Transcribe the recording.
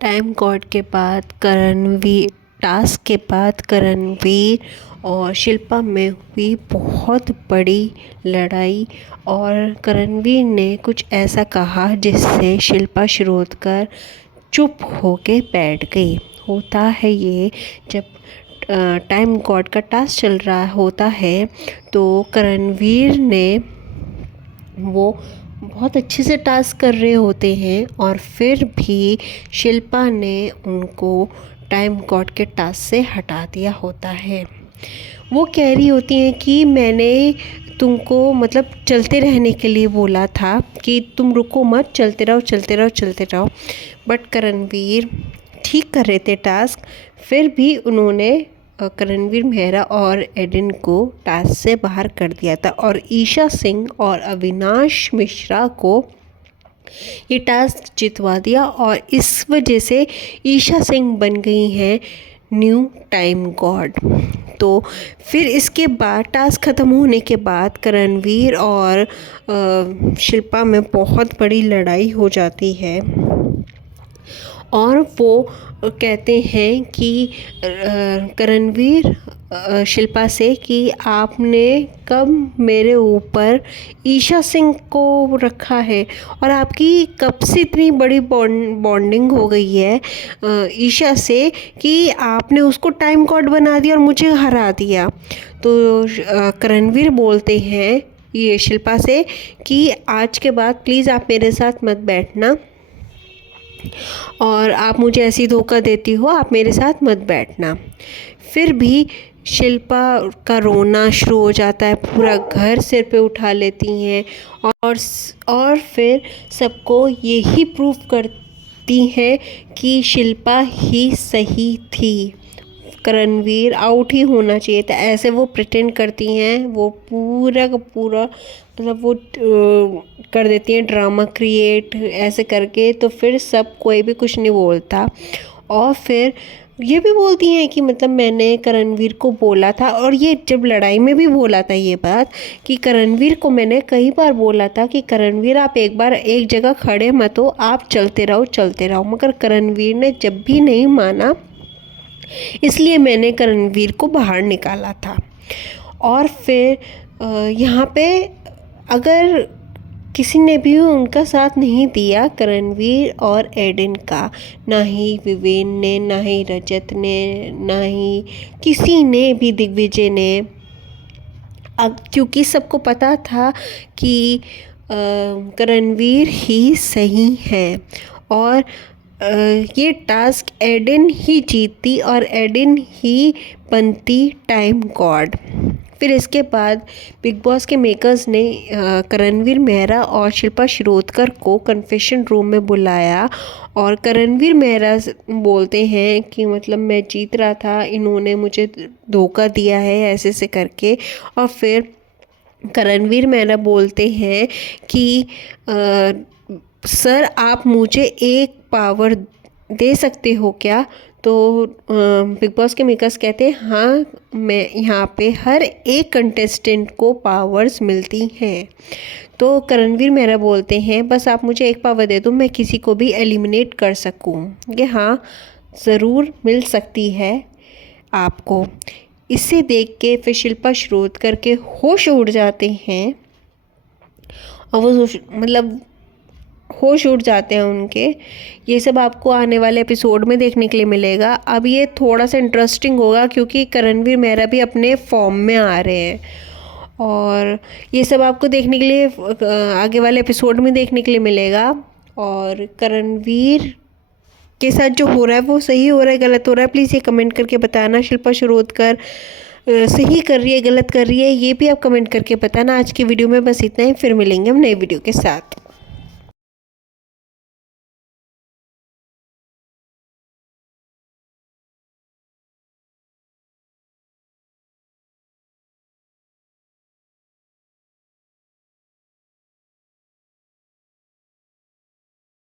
Time cord के बाद Karanvir task के बाद करणवीर और शिल्पा में हुई बहुत बड़ी लड़ाई और करणवीर ने कुछ ऐसा कहा जिससे शिल्पा शिरोडकर चुप होके बैठ गई। होता है ये जब टाइम कॉर्ड का टास्क चल रहा होता है तो करणवीर ने वो बहुत अच्छे से टास्क कर रहे होते हैं और फिर भी शिल्पा ने उनको टाइम कॉर्ड के टास्क से हटा दिया होता है। वो कह रही होती हैं कि मैंने तुमको मतलब चलते रहने के लिए बोला था कि तुम रुको मत, चलते रहो चलते रहो चलते रहो। बट करणवीर ठीक कर रहे थे टास्क, फिर भी उन्होंने करणवीर मेहरा और एडिन को टास्क से बाहर कर दिया था और ईशा सिंह और अविनाश मिश्रा को ये टास्क जितवा दिया और इस वजह से ईशा सिंह बन गई हैं न्यू टाइम गॉड। तो फिर इसके बाद टास्क ख़त्म होने के बाद करणवीर और शिल्पा में बहुत बड़ी लड़ाई हो जाती है और वो कहते हैं कि करणवीर शिल्पा से कि आपने कब मेरे ऊपर ईशा सिंह को रखा है और आपकी कब से इतनी बड़ी बॉन्डिंग हो गई है ईशा से कि आपने उसको टाइम कॉर्ड बना दिया और मुझे हरा दिया। तो करणवीर बोलते हैं ये शिल्पा से कि आज के बाद प्लीज़ आप मेरे साथ मत बैठना और आप मुझे ऐसी धोखा देती हो, आप मेरे साथ मत बैठना। फिर भी शिल्पा का रोना शुरू हो जाता है, पूरा घर सिर पे उठा लेती हैं और फिर सबको यही प्रूव करती हैं कि शिल्पा ही सही थी, करणवीर आउट ही होना चाहिए था। ऐसे वो प्रिटेंड करती हैं, वो पूरा का पूरा मतलब वो कर देती हैं ड्रामा क्रिएट ऐसे करके। तो फिर सब कोई भी कुछ नहीं बोलता और फिर ये भी बोलती हैं कि मतलब मैंने करणवीर को बोला था और ये जब लड़ाई में भी बोला था ये बात कि करणवीर को मैंने कई बार बोला था कि करणवीर आप एक बार एक जगह खड़े मत हो, आप चलते रहो, मगर करणवीर ने जब भी नहीं माना, इसलिए मैंने करणवीर को बाहर निकाला था। और फिर यहाँ पे अगर किसी ने भी उनका साथ नहीं दिया करणवीर और एडिन का, ना ही विवेन ने, ना ही रजत ने, ना ही किसी ने भी, दिग्विजय ने, अब क्योंकि सबको पता था कि करणवीर ही सही है और ये टास्क एडिन ही जीतती और एडिन ही बनती टाइम गॉड। फिर इसके बाद बिग बॉस के मेकर्स ने करणवीर मेहरा और शिल्पा शिरोडकर को कन्फेशन रूम में बुलाया और करणवीर मेहरा बोलते हैं कि मतलब मैं जीत रहा था, इन्होंने मुझे धोखा दिया है ऐसे ऐसे करके। और फिर करणवीर मेहरा बोलते हैं कि सर आप मुझे एक पावर दे सकते हो क्या? तो बिग बॉस के मेकर्स कहते हैं हाँ, मैं यहाँ पे हर एक कंटेस्टेंट को पावर्स मिलती हैं। तो करणवीर मेहरा बोलते हैं बस आप मुझे एक पावर दे दो, मैं किसी को भी एलिमिनेट कर सकूँ। ये हाँ ज़रूर मिल सकती है आपको। इसे देख के फिर शिल्पा शिरोडकर के होश उड़ जाते हैं और वो मतलब होश उड़ जाते हैं उनके। ये सब आपको आने वाले एपिसोड में देखने के लिए मिलेगा। अब ये थोड़ा सा इंटरेस्टिंग होगा क्योंकि करणवीर मेहरा भी अपने फॉर्म में आ रहे हैं और ये सब आपको देखने के लिए आगे वाले एपिसोड में देखने के लिए मिलेगा। और करणवीर के साथ जो हो रहा है वो सही हो रहा है, गलत हो रहा है, प्लीज़ ये कमेंट करके बताना। शिल्पा शिरोडकर सही कर रही है, गलत कर रही है, ये भी आप कमेंट करके बताना। आज की वीडियो में बस इतना ही, फिर मिलेंगे हम नई वीडियो के साथ।